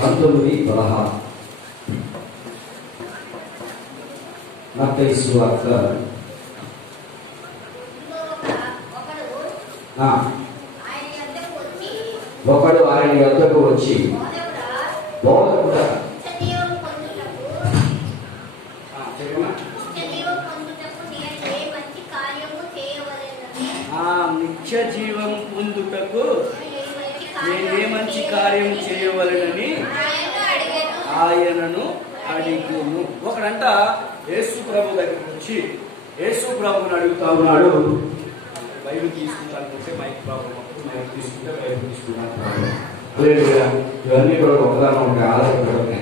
19:16 మత్తయి సువార్త. ఒకడు ఆయన యొద్దకు వచ్చి, బోధకుడా, నిత్య జీవం పొందుటకు నేనే మంచి కార్యం చేయవలెనని ఆయనను అడిగాను. ఒకడంట యేసు ప్రభు దగ్గరికి వచ్చి యేసు ప్రభుని అడుగుతా ఉన్నాడు. బైబిల్ తీసుకుంటానంటే మైక్ ప్రాబ్లం, మైక్ తీసుకుంటే బైబిల్ తీసుకున్నాను. ఇవన్నీ కూడా ఒకదాని ఒక ఆధారపడి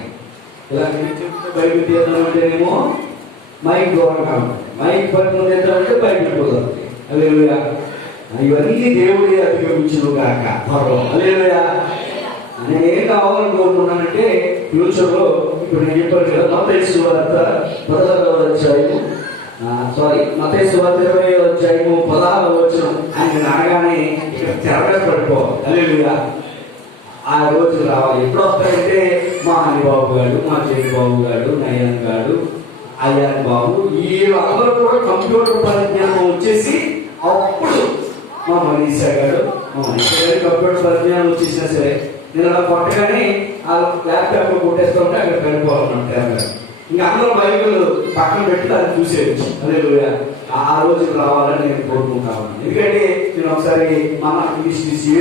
ఇలా చెప్తే బైబిల్ తీద్దామంటేనేమో మైక్ దూరంగా ఉంటుంది, మైక్ పట్టుకుని తెద్దామంటే బైబిల్ కుదరదు. హల్లెలూయా. ఇవన్నీ దేవుడే అధిగమించును గాక. హల్లెలూయా. నేను ఏం కావాలని కోరుకున్నానంటే ఫ్యూచర్లో ఇప్పుడు నేను చెప్పాను కదా, మత్తయి సువార్త 16వ అధ్యాయము, మత్తయి సువార్త 20వ అధ్యాయము 16వ వచనం ఆయన అనగానే ఇక్కడ తెరగా పడిపోవాలి. హల్లెలూయా. ఆ రోజు రావాలి. ఎప్పుడు వస్తారంటే మా హరిబాబు గారు, మా జయబాబు గారు, నయన్ గారు, అయ్యాన్ బాబు, వీళ్ళందరూ కూడా కంప్యూటర్ పరిజ్ఞానం వచ్చేసి అప్పుడు మా మనీషా గారు కంప్యూటర్ పరిజ్ఞానం వచ్చేసినా సరే నేను అలా కొట్టగానే ఆ ల్యాప్టాప్ కొట్టేస్తూ ఉంటే అక్కడ వెళ్ళిపోవాలన్నమాట తెరగా. ఇంకా అందరూ బైబిల్ పక్కన పెట్టి అది చూసేది. అదే ఆ రోజు రావాలని నేను కోరుకుంటా ఉన్నాను. ఎందుకంటే నేను ఒకసారి మన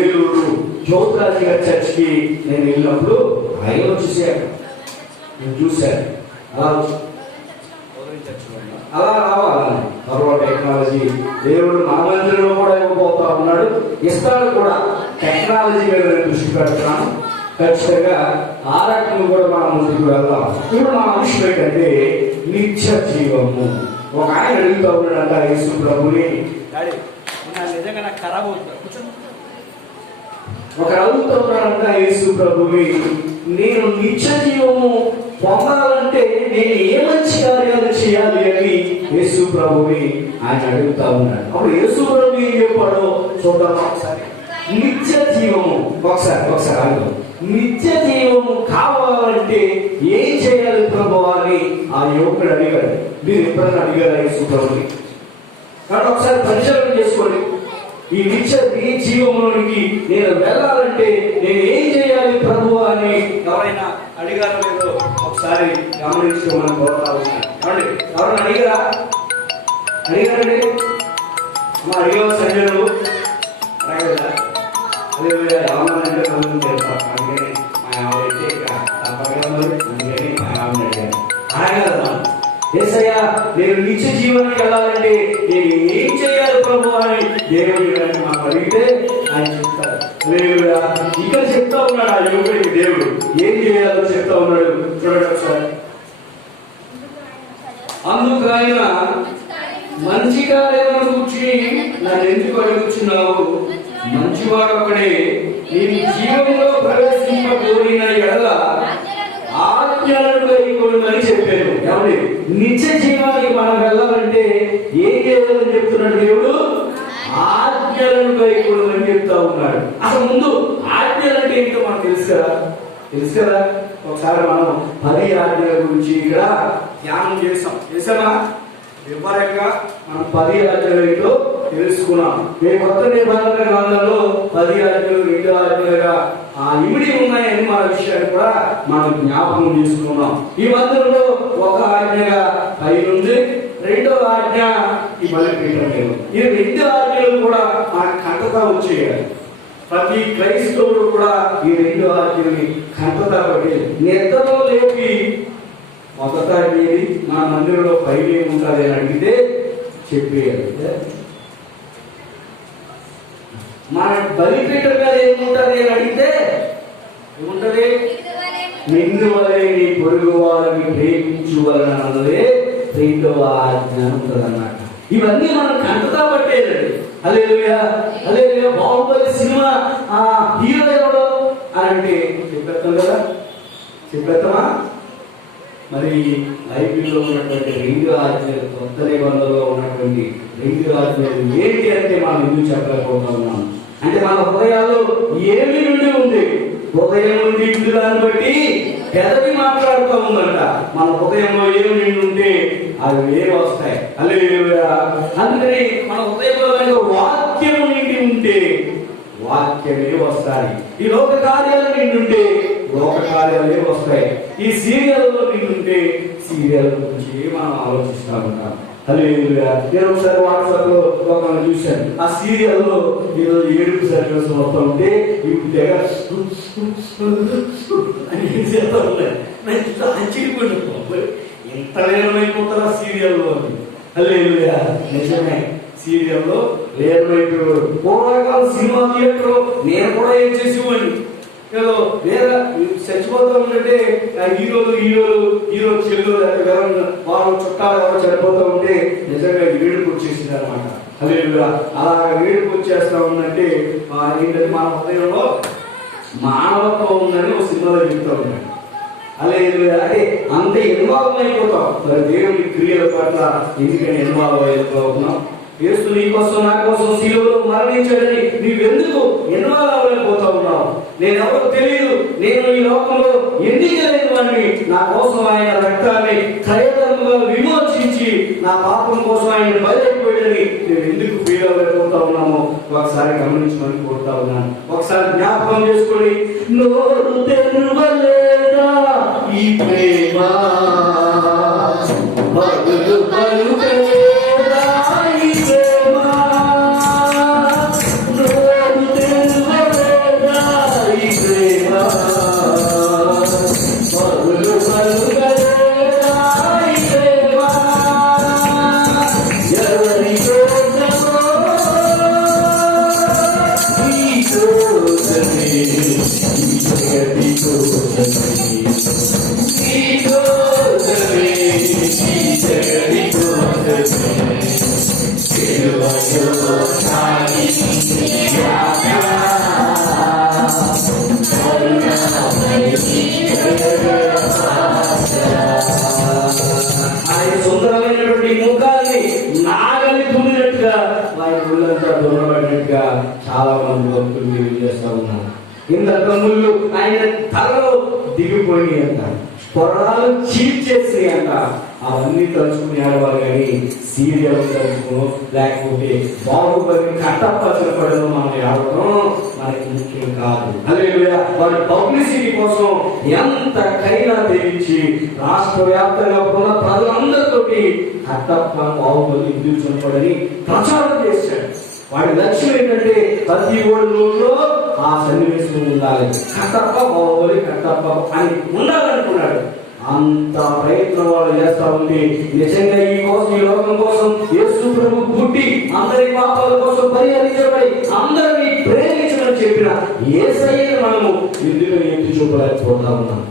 ఏలూరు జ్యోతిరాజు గారి చర్చికి నేను వెళ్ళినప్పుడు ఆయన చూశాను, నేను చూశాను. అలా రావాలని తర్వాత టెక్నాలజీ దేవుడు నా మందిరంలో కూడా ఇవ్వబోతా ఉన్నాడు, ఇస్తాడు కూడా. టెక్నాలజీ మీద దృష్టి పెడతాను. ఖచ్చితంగా ఆ రకంగా కూడా మన ముందుకు వెళ్దాం. ఇప్పుడు మన అంశం ఏంటంటే నిత్య జీవము. ఒక ఆయన అడుగుతూ ఉన్నాడంట యేసు ప్రభుని, నిజంగా నాకు ఖరాబ్ అవుతుంది. ఒకరు అడుగుతూ ఉన్నాడంట యేసు ప్రభుని, నేను నిత్య జీవము పొందాలంటే నేను ఏ మంచి కార్యాలు చేయాలి అని యేసు ప్రభుని ఆయన అడుగుతా ఉన్నాడు. అప్పుడు యేసు ప్రభు ఏం చెప్పాడో చూద్దాం ఒకసారి. నిత్య జీవము ఒకసారి అడుగు. నిత్య జీవము కావాలంటే ఏం చేయాలి ప్రభు అని ఆ యువకుడు అడిగాడు. మీరు ఎప్పుడైనా అడిగారా యేసు ప్రభుని? కాబట్టి ఒకసారి పరిశీలన చేసుకోండి. ఈ నిత్య జీవంలోనికి నేను వెళ్ళాలంటే నేను ఏం చేయాలి ప్రభు అని ఎవరైనా అడిగారో లేదో ఒకసారి గమనించుకోమని కోరుతా ఉన్నాను. ఎవరైనా అడిగారండి? మా అడిగే సంజయులు అడగదా? అదే ఎవరంటే అందుకని మా ఆవిడైతే అందుకని మా ఆవిడ అడిగారు. అడగదా యేసయ్యా నేను నిత్య జీవనానికి వెళ్ళాలంటే నేను ఏం చేయాలి ప్రభు అని దేవుడు మాకు అడిగితే ఆయన చెప్తారు. ఇక్కడ చెప్తా ఉన్నాడు ఆ యువకుడికి దేవుడు ఏం చేయాలో చెప్తా ఉన్నాడు. చూడండి ఒకసారి. అందుకు ఆయన మంచి కార్యాలను గురించి నన్ను ఎందుకు అడుగుచున్నావు? మంచివాడు ఒకడే, నేను జీవంలో ప్రవేశింపబోయిన ఎడల ఆజ్ఞలను కైకొనుమని చెప్పాను. ఏమండి, నిత్య జీవానికి మనం వెళ్ళాలంటే ఏం చేయాలని చెప్తున్నాడు దేవుడు? ఆజ్ఞలను కైకొనుమని చెప్తా ఉన్నాడు. అసలు ముందు ఆజ్ఞలు అంటే ఏంటో మనకు తెలుసు కదా. ఒకసారి మనం 10 ఆజ్ఞల గురించి ఇక్కడ ధ్యానం చేసామా? వివరంగా మనం 10 ఆజ్ఞలు ఏంటో తెలుసుకున్నాం. మేము కొత్త నిబంధన గ్రంథంలో 10 ఆజ్ఞలు 2 ఆజ్ఞలుగా ఇమిడి ఉన్నాయని మన విషయాన్ని కూడా మనం జ్ఞాపకం చేసుకున్నాం. ఈ మందిరంలో ఒక ఆజ్ఞగా పైనుంది, 2వ ఆజ్ఞ ఈ బలిపీఠం లేదు. ఈ 2 ఆజ్ఞలు కూడా మనకు కంటతా వచ్చేయాలి. ప్రతి క్రైస్తవుడు కూడా ఈ 2 ఆజ్ఞల్ని కంటతా పట్టి నిద్రలో లేపి మొదట ఏది మన మందిరంలో పైన ఏముంటుంది అని అడిగితే చెప్పేయాలి. మన బలిపీఠం మీద ఏముంటుంది అని అడిగితే ఏముంటది? నిన్ను వలె నీ పొరుగు వారిని ప్రేమించువలన అన్నదే 2వ ఆజ్ఞ ఉంటుంది అన్నమాట. ఇవన్నీ మనం కంటతా పట్టేదండి. హల్లెలూయా. బాహుబలి సినిమా హీరో ఎవడో అని అంటే చెప్పేస్తాం కదా, చెప్పేస్తామా? మరి బైబిల్లో ఉన్నటువంటి 2 ఆజ్ఞలు, కొత్త నిబంధనలో ఉన్నటువంటి 2 ఆజ్ఞలు ఏంటి అంటే మనం ఎందుకు చెప్పలేకపోతా ఉన్నాం అంటే మన హృదయాల్లో ఏమి నుండి ఉంది? హృదయం నుండి దాన్ని బట్టి పెదవి మాట్లాడుతూ ఉందంట. మన హృదయంలో ఏమి నిండి ఉంటే అవి ఏమి వస్తాయి. హల్లెలూయా. అందుకని మన హృదయంలో వాక్యం నిండి ఉంటే వాక్యమే వస్తాయి. ఈ లోక కార్యాలు నిండి ఉంటే లోక కార్యాలే వస్తాయి. ఈ సీరియల్లో నిండి ఉంటే సీరియల్ గురించి మనం ఆలోచిస్తూ ఉంటాం. హల్లెలూయా. నేను ఒకసారి వాట్సాప్ లో ఒకరిని చూశాను. ఆ సీరియల్లో ఈరోజు ఏడుపు సర్వీస్ వస్తూ ఉంటే ఇప్పుడు అని చేస్తూ ఉన్నాయి. నాకు ఆశ్చర్యపోయింది, ఎంత లీనమైపోతారా సీరియల్లో అని. హల్లెలూయా. నిజమే, సీరియల్లో లీనమైపోయాడు. పూర్వకాలం సినిమా థియేటర్ నేను కూడా ఏం చేసేవాడిని, ఏదో వేరే చచ్చిపోతూ ఉంటే హీరో చెల్లు వాళ్ళు చుట్టాలు ఎవరో చనిపోతూ ఉంటే నిజంగా ఏడుపు వచ్చేసింది అనమాట. హల్లెలూయా. అలా ఏడుపు వచ్చేస్తా ఉందంటే ఏంటంటే మన హృదయంలో మానవత్వం ఉందని ఒక సినిమాలో చెప్తూ ఉన్నాడు. హల్లెలూయా. అంటే అంత ఇన్వాల్వ్ అయిపోతాం మరి దేవుని క్రియల పట్ల. ఎందుకని ఇన్వాల్వ్ అయిపోతున్నాం? యేసు నీ కోసం నా కోసం శిలువలో మరణించాడని నీవెందుకు ఇన్వాల్వ్ అవ్వలేకపోతా ఉన్నావు? నేనెవరో తెలియదు, నేను ఈ లోకంలో ఎన్నికలేని వాడిని, నా కోసం ఆయన రక్తాన్ని ఖరీదంగా విమోచించి నా పాపం కోసం ఆయన బయటపోయాడని నేను ఎందుకు ఫీల్ అవ్వలేకపోతా ఉన్నామో ఒకసారి గమనించమని కోరుతా ఉన్నాను. ఒకసారి జ్ఞాపకం చేసుకొని, నోరు తెరవలేదా ఈ ప్రేమ బదులు పలుకలేదా ఈ ప్రేమ, నోరు తెరవలేదా ఈ ప్రేమ బదులు పలుకలేదా ఈ ప్రేమ, ఎవరి కోసమో ఈ కోసమే ఈ జగతి కోసమే ఈ కోసమే ఈ జగతి కోసమే సిలువలో ఆయన సుందరమైనటువంటి ముఖాన్ని నాగలి దున్నినట్టుగా ఆయన ముళ్ళంతా దున్నబడినట్టుగా చాలా మంది భక్తులు చేస్తూ ఉన్నారు. ఇంత ముళ్ళు ఆయన తలలో దిగిపోయి అంట, పొరడాలు చీల్చేసి అంట. అవన్నీ తలుచుకుని ఆడవారు కానీ సీరియల్ తలుచుకును లేకపోతే బాహుబలి కట్టపరచబడడం మనం ఆడడం మనకి ముఖ్యం కాదు. హల్లెలూయా. వాడి పబ్లిసిటీ కోసం ఎంతకైనా తెగించి రాష్ట్ర వ్యాప్తంగా ఉన్న ప్రజలందరితోటి కట్టప్ప బాహుబలి ఇందుకు చనిపోడని ప్రచారం చేశాడు. వాడి లక్ష్యం ఏంటంటే ప్రతి ఓడిలో ఆ సన్నివేశం ఉండాలి, కట్టప్ప బాహుబలి కట్టప్ప అని ఉండాలనుకున్నాడు. అంత ప్రయత్నం వాళ్ళు చేస్తా ఉంది. నిజంగా ఈ కోసం ఈ లోకం కోసం యేసు ప్రభు పుట్టి అందరి పాపాల కోసం పరిహరించబడి అందరినీ ప్రేమించమని చెప్పిన యేసయ్యను మనము ఎందుకు ఎత్తి చూపలేకపోతా ఉన్నాం.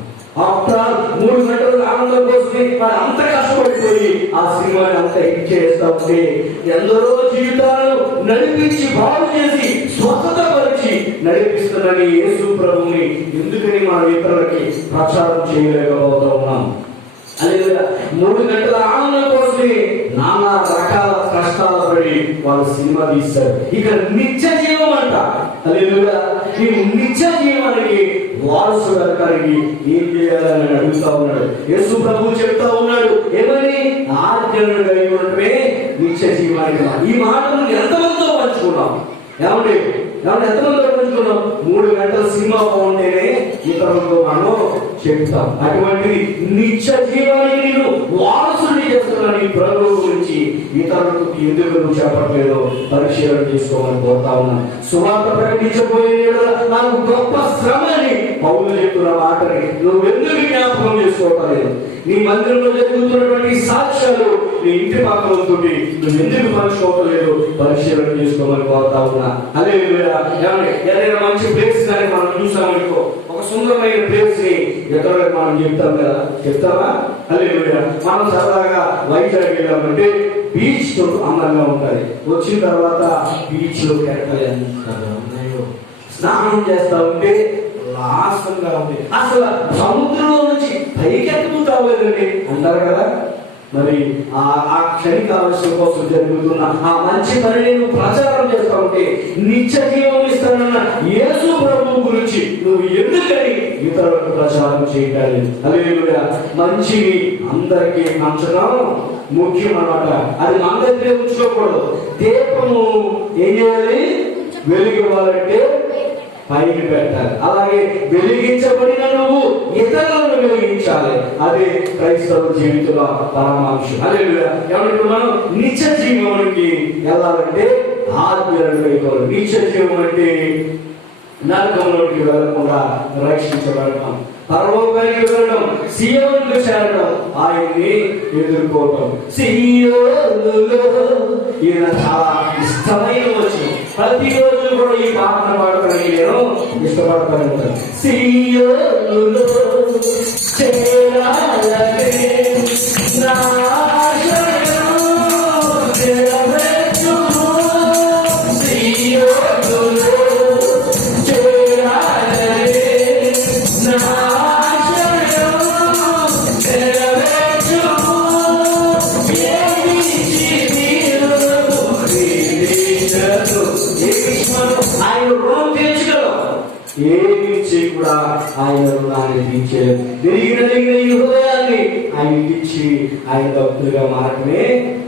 ఆఫ్టర్ 3 గంటల ఆనందం కోసమే వాడు అంత కష్టపడిపోయి ఆ సినిమాని అంత హిట్ చేస్తా ఉంటే ఎందరో జీవితాలను నడిపించి బాగు చేసి స్వస్థత పరిచి నడిపిస్తున్నని యేసు ప్రభుని ఎందుకని మన ఇతరులకి ప్రచారం చేయలేకపోతా ఉన్నాం? హల్లెలూయా. 3 గంటల ఆనందం కోసమే నానా రకాల కష్టాలు పడి వాళ్ళు సినిమా తీస్తారు. ఇక నిత్య జీవం అంట. హల్లెలూయా. ఈ నిత్య జీవానికి వారసుడు అనడానికి ఏం చేయాలని అడుగుతా ఉన్నాడు. యేసు ప్రభు చెప్తా ఉన్నాడు, ఏమని? ఆజ్ఞలను కలిగి ఉండటమే నిత్య జీవానికి. ఈ మాటను ఎంతమందితో పంచుకున్నాం? ఏమండి ఎంతమందితో పంచుకున్నాం? 3 గంటల సినిమా బాగుంటేనే ఇతరులతో మనం చెప్తాం. అటువంటి నిత్య జీవాన్ని నేను వారసుని చేస్తున్నాను ఈ ప్రభువు గురించి ఇతరులకు ఎందుకు నువ్వు చెప్పట్లేదు పరిశీలన చేసుకోమని కోరుతా ఉన్నాను. సువార్త ప్రకటించబోయే నాకు గొప్ప శ్రమని పౌలు చెప్తున్న మాటని నువ్వెందుకు జ్ఞాపకం చేసుకోవట్లేదు? నీ మందిరంలో జరుగుతున్నటువంటి సాక్ష్యాలు నీ ఇంటి పక్కలతో నువ్వెందుకు పంచుకోవట్లేదు పరిశీలన చేసుకోమని కోరుతా ఉన్నా. హల్లెలూయా. ఏదైనా మంచి ప్లేస్ కానీ మనం చూసామనుకో, ఒక సుందరమైన ప్లేస్ ని ఇతరులకు మనం చెప్తాం కదా, చెప్తామా? హల్లెలూయా. మనం సరదాగా వైజాగ్ వెళ్ళామంటే బీచ్ తో అందంగా ఉంటది. వచ్చిన తర్వాత బీచ్ లో కెరటలు ఎంత ఉన్నాయో, స్నానం చేస్తా ఉంటే లాసంగా ఉంది. అసలు సముద్రంలో నుంచి పైకి ఎక్కుతావు లేదండి అంటారు కదా. మరి ఆ క్షణికావశ్యం కోసం జరుగుతున్న ఆ మంచి పని నేను ప్రచారం చేస్తా ఉంటే నిత్య జీవం ఇస్తానన్న యేసు ప్రభు గురించి నువ్వు ఎందుకని ఇతరులకు ప్రచారం చేయాలి? హల్లెలూయా. మంచిని అందరికీ పంచడం ముఖ్యం అన్నమాట. అది మన దగ్గరే ఉంచుకోకూడదు. దీపము ఏం చేయాలి? వెలిగివ్వాలంటే పైకి పెట్టాలి. అలాగే వెలిగించబడిన నువ్వు ఇతరులను వెలిగించాలి. అది క్రైస్తవ జీవితంలో పరమాంశం. హల్లెలూయా. కాబట్టి మనం నిత్య జీవనానికి వెళ్ళాలంటే ఆత్మీయులను నిత్య జీవం అంటే నరకంలోకి వెళ్ళకుండా రక్షించబడటం, పరలోకానికి వెళ్ళడం, సీయోనుకు చేరడం, ఆయన్ని ఎదుర్కోవటం. సీయోనులో ఈయన చాలా ఇష్టమైన వచ్చిన ప్రతిరోజు కూడా ఈ పాటను పాడతాను నేను ఇష్టపడతాను ఉంటాను. సీయోనులో చేరాలనే నా కూడా ఆయన రుణాన్ని తీర్చేది. విరిగిన ఈ హృదయాన్ని ఆయన ఇచ్చి ఆయన భక్తులుగా మారటమే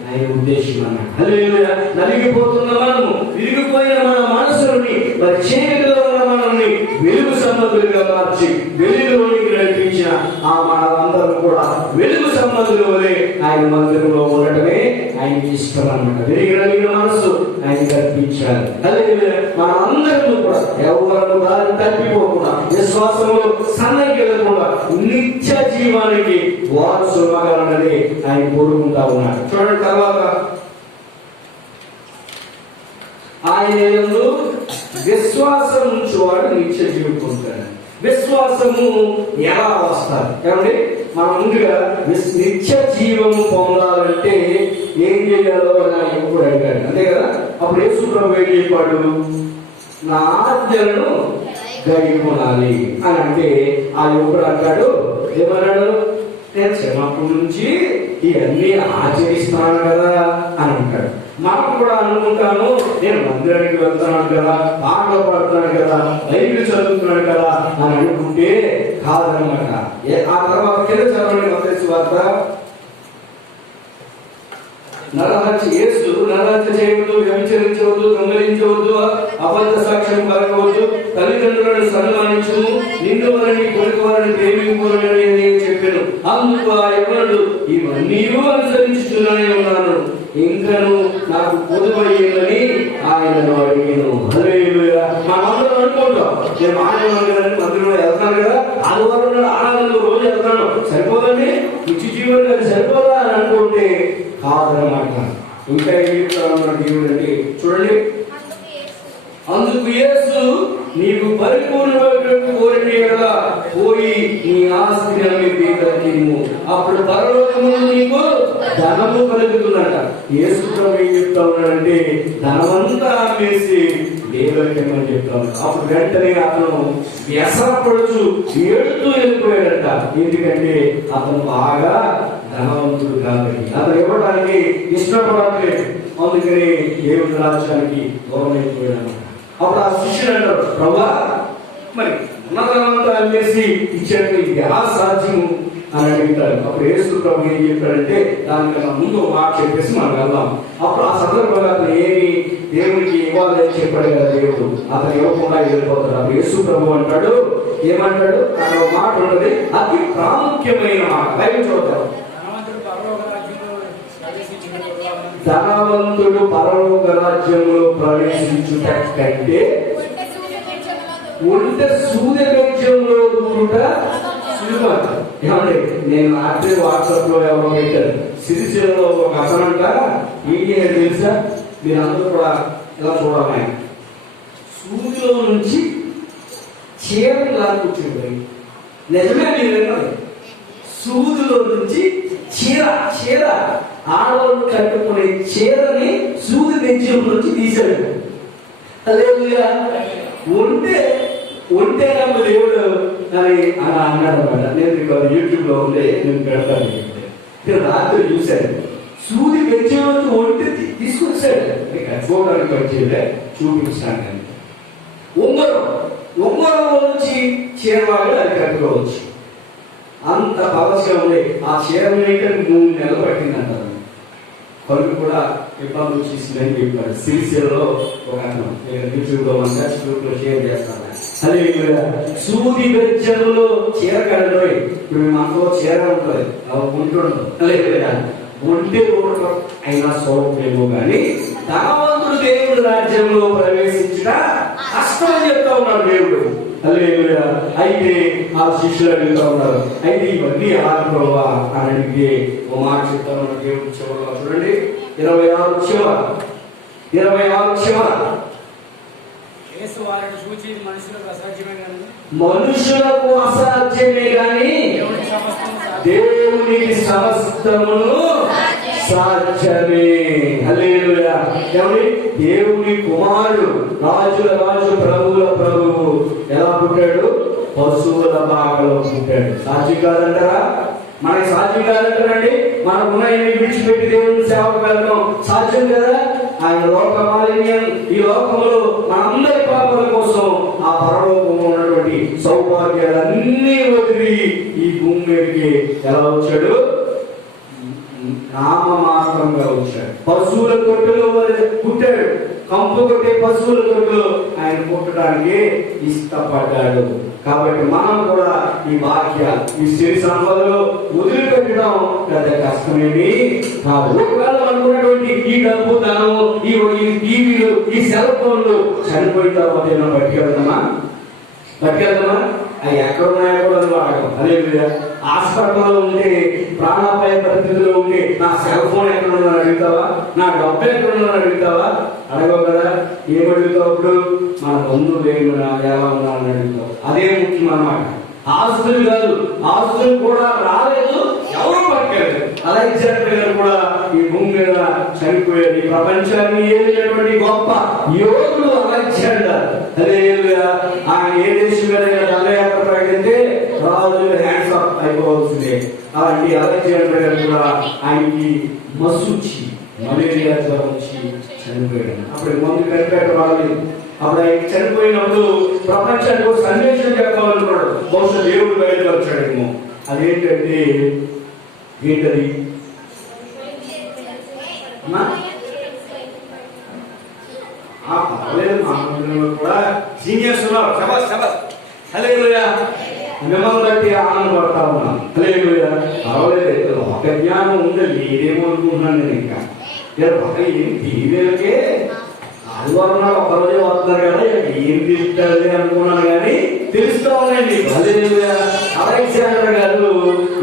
ఆయన ఉద్దేశం అన్నాడు. హల్లెలూయా. నలిగిపోతున్న మనము, విరిగిపోయిన మన మనసుని, మరి చీకటిలో ఉన్న మనల్ని వెలుగు సంబంధులుగా మార్చి వెలుగులోనికి నడిపించిన ఆ మనందరం కూడా వెలుగు సంబంధులు వలె ఆయన మందిరంలో ఉండటమే ఆయనకి ఇష్టం అన్నమాట. విరిగిన మనసు ఆయన కల్పించాలి. హల్లెలూయా. మన అందరం కూడా ఎవరు దారి తప్పిపోకుండా, విశ్వాసంలో సన్నకి వెళ్ళకుండా నిత్య జీవానికి వారసులు మగాలన్నది ఆయన కోరుకుంటా ఉన్నాడు. చూడండి తర్వాత ఆయన యందు విశ్వాసం ఉంచేవాడు నిత్య జీవం పొందుతాడు. విశ్వాసము ఎలా వస్తారు? ఏమండి, మనం ముందుగా నిత్య జీవము పొందాలంటే ఏం చేయాలో అని ఎప్పుడు అడిగాడు, అంతే కదా? అప్పుడు యేసు ప్రభు ఏం చెప్పాడు? నా ఆజ్ఞలను గైకొనాలి అని అంటే ఆ యువకుడు అంటాడు, ఏమన్నాడు? నేను చిన్నప్పటి నుంచి ఇవన్నీ ఆచరిస్తున్నాను కదా అని అంటాడు. మనం కూడా అనుకుంటాను, నేను మందిరానికి వెళ్తున్నాను కదా, పాటలు పాడుతున్నాను కదా, బైబిల్ చదువుతున్నాడు కదా అని అనుకుంటే కాదనమాట. ఆ తర్వాత కింద చదవండి మత్తయి వార్త. యేసు నరహత్య చేయవద్దు, వ్యభిచరించవద్దు, దొంగలించవద్దు, అబద్ధ సాక్ష్యం కలగవద్దు, తల్లిదండ్రులను సన్మానించు, నిన్ను వారిని కొడుకు వారిని ప్రేమించుకోవాలని నేను చెప్పాను. అందుకు ఆ యవనుడు ఇవన్నీ అనుసరించుతున్నానే ఉన్నాను, ఇంకను నాకు పొదువయ్యేదని ఆయనను అడిగాను. హల్లెలూయా. మనమందరం అనుకుంటాం, నేను ఆనందం మందిరంలో వెళ్తాను కదా, ఆదివారం ఆనందంలో రోజు వెళ్తాను, సరిపోదండి నిత్య జీవనం అది సరిపోదా అని అనుకుంటే కాదనమాట. ఇంకా ఏం చెప్తాను దేవుడు అంటే చూడండి, అందుకు యేసు నీకు పరిపూర్ణమైన కోరిన యెడల పోయి నీ ఆస్తిని అమ్మి పేదలకి ఇమ్ము, అప్పుడు పరలోకములో నీకు ధనము కలుగుతుందట. యేసు ప్రభు ఏం చెప్తా ఉన్నాడంటే ధనమంతా అమ్మేసి దేవుడికి ఇమ్మని చెప్తాను. అప్పుడు వెంటనే అతను వ్యసనపడుచు ఏడుతూ వెళ్ళిపోయాడట. ఎందుకంటే అతను బాగా ధనవంతుడు కాబట్టి, అతను ఇవ్వడానికి ఇష్టపడట్లేదు. అందుకని దేవుడి రాజ్యానికి దూరం అయిపోయాడు. అప్పుడు ఆ శిష్యుడు అంటారు, ప్రభువా మరి ఉన్నదంతా అమ్మేసి ఇచ్చేట్టు ఇది ఎలా సాధ్యము అని అడుగుతారు. అప్పుడు యేసు ప్రభు ఏం చెప్పాడంటే దానికన్నా ముందు మాట చెప్పేసి మనం వెళ్దాం. అప్పుడు ఆ సందర్భంగా అతను ఏమి దేవుడికి ఇవ్వాలని చెప్పాడు కదా దేవుడు, అతను ఇవ్వకుండా వెళ్ళిపోతాడు. అప్పుడు యేసు ప్రభు అంటాడు, ఏమంటాడు? అక్కడ ఒక మాట ఉన్నది, అతి ప్రాముఖ్యమైన మాట. బైబిల్ చూద్దాం. ధనవంతుడు పరలోక రాజ్యంలో ప్రవేశించుట కంటే ఒంటె సూర్య గత్యంలో దూరుట సులువ. ఏమండి, నేను రాత్రి వాట్సాప్ లో ఎవరో పెట్టారు, సిరిసిలో ఒక అతనంట ఏం తెలుసా? మీరు అందరూ కూడా ఇలా చూడాలి, సూర్యులో నుంచి చీరని లాక్కొచ్చింది. నిజమే, మీరు సూర్యులో నుంచి చీర ఆడవాళ్ళు కట్టుకునే చీరని సూది తెచ్చి నుంచి తీశాడు. హల్లెలూయా. ఉంటే నమ్మ దేవుడు అని అలా అన్నాడు అనమాట. నేను మీకు యూట్యూబ్ లో ఉండే నేను పెడతాను. రాత్రి చూశాడు, సూది పెంచేవాళ్ళు ఒంటి తీసుకొచ్చాడు. కట్టుకోవడానికి వచ్చేదే చూపించాను. ఉంగరం నుంచి చీరవాళ్ళు అది కట్టుకోవచ్చు. అంత పవస్గా ఉంది. ఆ చీర అయితే 3 నెలలు పట్టిందంటారు. కళ్ళు కూడా ఇబ్బంది వచ్చేసిందని చెప్పాడు. సిరిసిలో ఒక అతను యూట్యూబ్ లో గ్రూప్ లో షేర్ చేస్తాను. అదే సూది బెజ్జంలో చీర కడలోయి. ఇప్పుడు మనలో చీర ఉంటుంది, ఉంటుండదు. అదే ఒంటి రోడ్డు అయినా సౌకర్యము కానీ ధనవంతుడు దేవుడు రాజ్యంలో ప్రవేశించిన కష్టం చెప్తా ఉన్నాడు దేవుడు. అయితే ఆ శిష్యులు అడుగుతా ఉన్నారు, అయితే ఇవన్నీ ఆడుకోవా అని అడిగితే ఓ మాట చెప్తా ఉన్నాడు దేవుడు. చివరిలో చూడండి 26 చివర మనుషులకు అసాధ్యమే కానీ దేవునికి సమస్తమును సాధ్యమే. హల్లెలూయా. దేవుని కుమారుడు, రాజుల రాజు, ప్రభువుల ప్రభువు ఎలా పుట్టాడు? పశువుల బాగలో పుట్టాడు. సాధ్యం కాదంటారా? మనకి సాధ్యం కాదంటారండి. మనకు ఉన్నాయని విడిచిపెట్టి దేవుని సేవకు వెళ్ళడం సాధ్యం కదా? ఆయన లోక మాలిన్యం, ఈ లోకంలో మనందరి పాపల కోసం ఆ పరలోకంలో ఉన్నటువంటి సౌభాగ్యాలన్నీ వదిలి ఈ భూమి మీదకి ఎలా వచ్చాడు? నామమాత్రంగా వచ్చాడు. పశువుల తొట్టులో పుట్టాడు. కంపు కొట్టే పశువుల తొట్టులో ఆయన పుట్టడానికి ఇష్టపడ్డాడు. కాబట్టి మనం కూడా ఈ భాగ్య, ఈ సిరి సంపదలో వదిలిపెట్టడం పెద్ద కష్టమేమి కాదు. ఒకవేళ అనుకున్నటువంటి ఈ డబ్బు, ధనం, ఈ టీవీలు, ఈ సెల్ ఫోన్లు చనిపోయిన తర్వాత ఏమైనా పట్టుకెళ్తామా? అవి ఎక్కడ ఉన్నాయో కూడా వాడడం. అదే హాస్పిటల్లో ఉంటే, ప్రాణాపాయ పరిస్థితుల్లో ఉంటే నా సెల్ ఫోన్ ఎక్కడ ఉందని అడుగుతావా? నా డబ్బు ఎక్కడ ఉందని అడుగుతావా? అడగవు కదా. ఏం అడుగుతావు? అప్పుడు మన బంధువులు ఏమన్నా, ఎలా ఉన్నా అని అడుగుతావు. అదే ముఖ్యం అన్నమాట. ఆస్తులు కాదు, ఆస్తులు కూడా రాలేదు, ఎవరు పట్టుకెళ్ళలేదు. అలెగ్జాండర్ గారు కూడా ఈ భూమి మీద చనిపోయారు. ఈ ప్రపంచాన్ని ఏలినటువంటి గొప్ప యోగుడు అలెగ్జాండర్. అదే ఆయన ఏ దేశం మీద దండయాత్ర ప్రకటిస్తే రాజు హ్యాండ్స్ ఆఫ్ అయిపోవాల్సిందే. అలాంటి అలెగ్జాండర్ గారు కూడా ఆయనకి మసూచి, మలేరియా జ్వరం వచ్చి చనిపోయాడు. అప్పుడు మందు కనిపెట్ట రాలేదు. అప్పుడు ఆయన చనిపోయినప్పుడు ప్రపంచానికి ఒక సందేశం చెప్పాలనుకున్నాడు. బహుశా దేవుడు బయటకు వచ్చాడేమో. అదేంటంటే ఏంటది? పర్వాలేదు, మా కూడా జీనియస్ ఉన్నారు. హల్లెలూయా. మిమ్మల్ని బట్టి ఆనందపడతా ఉన్నాను. హల్లెలూయా. పర్వాలేదు, ఒక జ్ఞానం ఉంది. ఏదేమో అనుకుంటున్నాను నేను. ఇంకా టీవీలకే ఆదివారం నాడు ఒకరోజే వస్తున్నారు కదా, ఏం తింటారు అనుకున్నాను కానీ తెలుస్తూ ఉన్నాయండి. హల్లెలూయా. అలెగ్జాండర్ గారు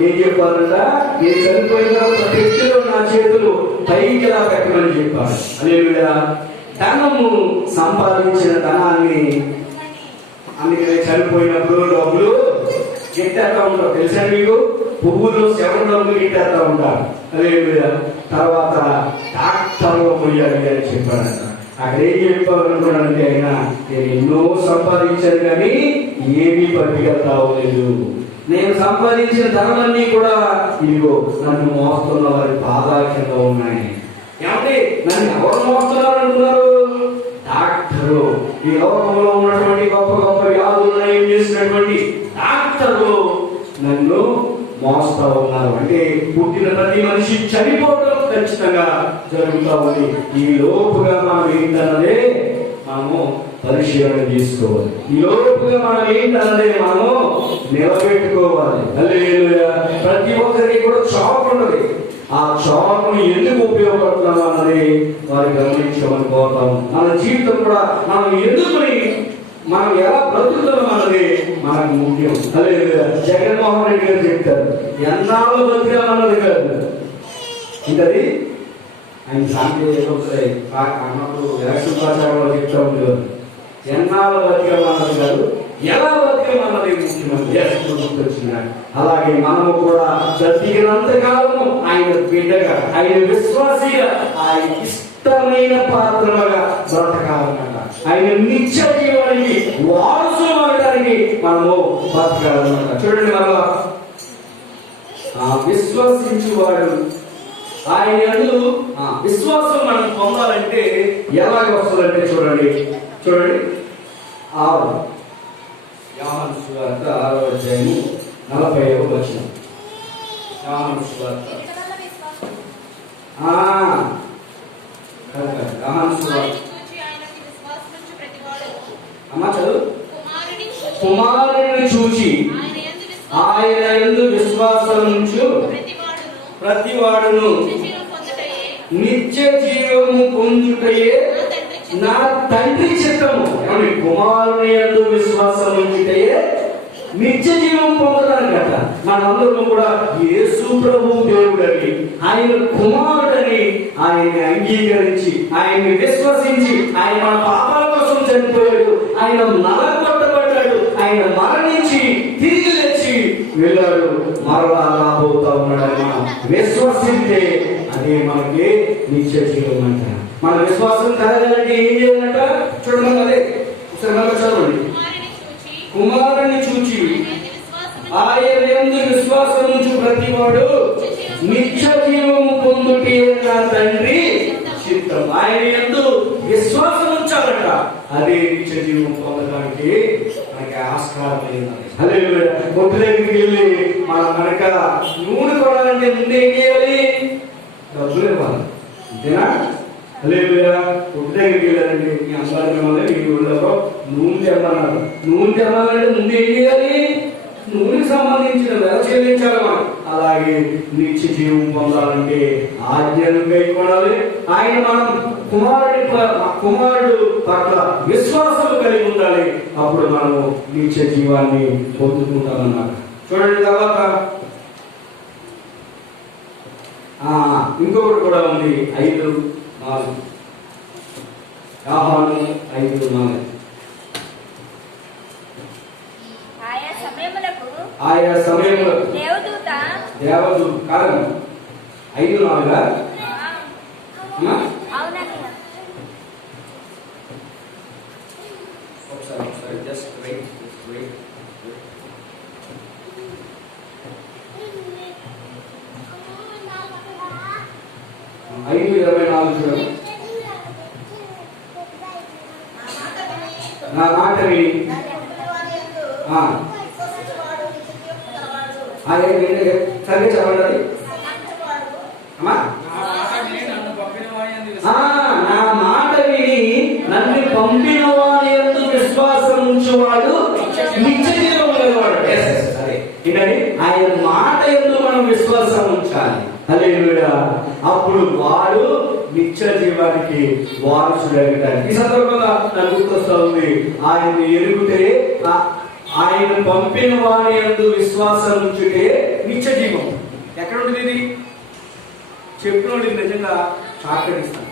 ఏం చెప్పారంట? నేను చనిపోయిన వ్యక్తిలో నా చేతులు పైకి ఎలా పెట్టమని చెప్పారు. హల్లెలూయా. ధనము సంపాదించిన ధనాన్ని అందుకనే చనిపోయినప్పుడు డబ్బులు ఎట్టేస్తా ఉంటారు. తెలుసా మీకు? పువ్వులు శవం డబ్బులు ఎట్టేస్తా ఉంటారు. హల్లెలూయా. తర్వాత డాక్టర్లో పోయాలి అని చెప్పారంట. అక్కడ ఏం చెప్పాలనుకున్నానంటే, అయినా నేను ఎన్నో సంపాదించాను కానీ ఏమీ పట్టుకెళ్తావు లేదు. నేను సంపాదించిన ధనమన్నీ కూడా ఇదిగో నన్ను మోస్తున్న వారి పాదాల కింద ఉన్నాయి. ఏమంటే నన్ను ఎవరు మోస్తున్నారు అనుకున్నారు? డాక్టరు. ఈ లోకంలో ఉన్నటువంటి గొప్ప గొప్ప వ్యాధులను ఏం చేసినటువంటి డాక్టరు నన్ను మోస్తా ఉన్నారు. అంటే పుట్టిన ప్రతి మనిషి చనిపోవడం ఖచ్చితంగా జరుగుతూ ఉంది. ఈ లోపుగా మనం ఏంటన్నదే మనము పరిశీలన చేసుకోవాలి. ఈ లోపుగా మనం ఏంటన్నదే మనము నిలబెట్టుకోవాలి. హల్లెలూయా. ప్రతి ఒక్కరికి కూడా చావు ఉన్నది. ఆ చావును ఎందుకు ఉపయోగపడుతున్నాం అన్నది వారు గమనించమని కోరుతాము. మన జీవితం కూడా మనం ఎందుకుని, మనం ఎలా బ్రతుకుతున్నాం అన్నది మనకు ముఖ్యం. అదే జగన్మోహన్ రెడ్డి గారు చెప్తారు, ఎన్నాళ్ళు బతికామన్నది కాదు. ఇంకది ఆయన సాంకేతిక అన్నప్పుడు ఎలక్షన్ ప్రచారంలో చెప్తా ఉండేవారు. ఎన్నాళ్ళు బతికామన్నది కాదు, ఎలా బతికామన్నది ముఖ్యమంత్రి గుర్తొచ్చినాడు. అలాగే మనము కూడా బ్రతికినంత కాలము ఆయన బిడ్డగా, ఆయన విశ్వాసిగా, ఆయన ఇష్టమైన పాత్రగా బ్రతకాలన్నమాట. ఆయన నిత్య జీవానికి వారసులు అవ్వడానికి మనము బతకాలన్నమాట. చూడండి, మరలా విశ్వసించువాడు ఆయన యందు విశ్వాసం మనం పొందాలంటే ఎలాగ వస్తుందంటే చూడండి 6 యోహాను సువార్త 6వ అధ్యాయము 40వ వచనం. యోహాను సువార్త యోహాను సువార్త అమ్మా చదువు. కుమారుని చూచి ఆయన యందు విశ్వాసముంచు ప్రతివాడును నిత్య జీవము పొందుటయే నా తండ్రి చిత్తము. కుమారుని యందు విశ్వాసం ఉంచుటయే నిత్య జీవం పొందడానికట. మనందరూ కూడా యేసు ప్రభు దేవుడని, ఆయన కుమారుడని ఆయన్ని అంగీకరించి ఆయన్ని విశ్వసించి ఆయన మన పాపాల కోసం చనిపోయాడు, ఆయన నలగొట్టబడ్డాడు, ఆయన మరణించి తిరిగి లేచి వెళ్ళాడు, మరలా రాబోతా ఉన్నాడని మనం విశ్వసిస్తే అదే మనకి నిత్య జీవం అంట. మన విశ్వాసం కలగాలంటే ఏం చేయాలంట చూడండి. అదే ఒకసారి చదవండి. కుమారుని చూచి ఆయన యందు విశ్వాసముంచు ప్రతివాడు నిత్య జీవము పొందుటే నా తండ్రి చిత్తం. ఆయన యందు విశ్వాసం ఉంచాలట, అదే నిత్య జీవం పొందడానికి మనకి ఆస్కారం లేదండి. హల్లెలూయా. కొట్టు దగ్గరికి వెళ్ళి మనం కనుక నూనె కొనాలంటే ముందు ఏం చేయాలి? డబ్బులు ఇవ్వాలి, అంతేనా? హల్లెలూయా. కొట్టు దగ్గరికి వెళ్ళారండి, మీ అందరి వల్ల ఈ ఊళ్ళో నూనె తెమ్మన్నారు. నూనె తెమ్మాలంటే ముందు ఏం చేయాలి? నూనెకి సంబంధించిన వెల చెల్లించాలి మనం. అలాగే నిత్య జీవం పొందాలంటే ఆజ్ఞను కైకొనాలి. ఆయన మనం కుమారుడు పట్ల విశ్వాసం కలిగి ఉండాలి. అప్పుడు మనము నిత్య జీవాన్ని పొందుకుంటామన్నమాట. చూడండి. తర్వాత ఇంకొకటి కూడా ఉంది. 5:4 యోహాను 5:4. ఆయా సమయంలో దేవదూత కాలం 5:4 ఒకసారి జస్ట్ వెయిట్. 5:24 చూడండి. నా మాట విని సరిగ్గా చెప్పండి. అమ్మా, నా మాట విని నన్ను పంపిన వారి యందు విశ్వాసం ఉంచువాడు నిత్య జీవం గలవాడు. ఏంటండి? ఆయన మాట యందు మనం విశ్వాసం ఉంచాలి. హల్లెలూయా. అప్పుడు వాడు నిత్య జీవానికి వారసుడైతాడు. ఈ సందర్భంగా నాకు గుర్తొస్తా ఉంది, ఆయన్ని ఎరుగుతే ఆయన పంపిన వారి యందు విశ్వాసం ఉంచుటే నిత్య జీవం. ఎక్కడ ఉంటుంది ఇది? చెప్పినోడికి నిజంగా సాకరిస్తాను.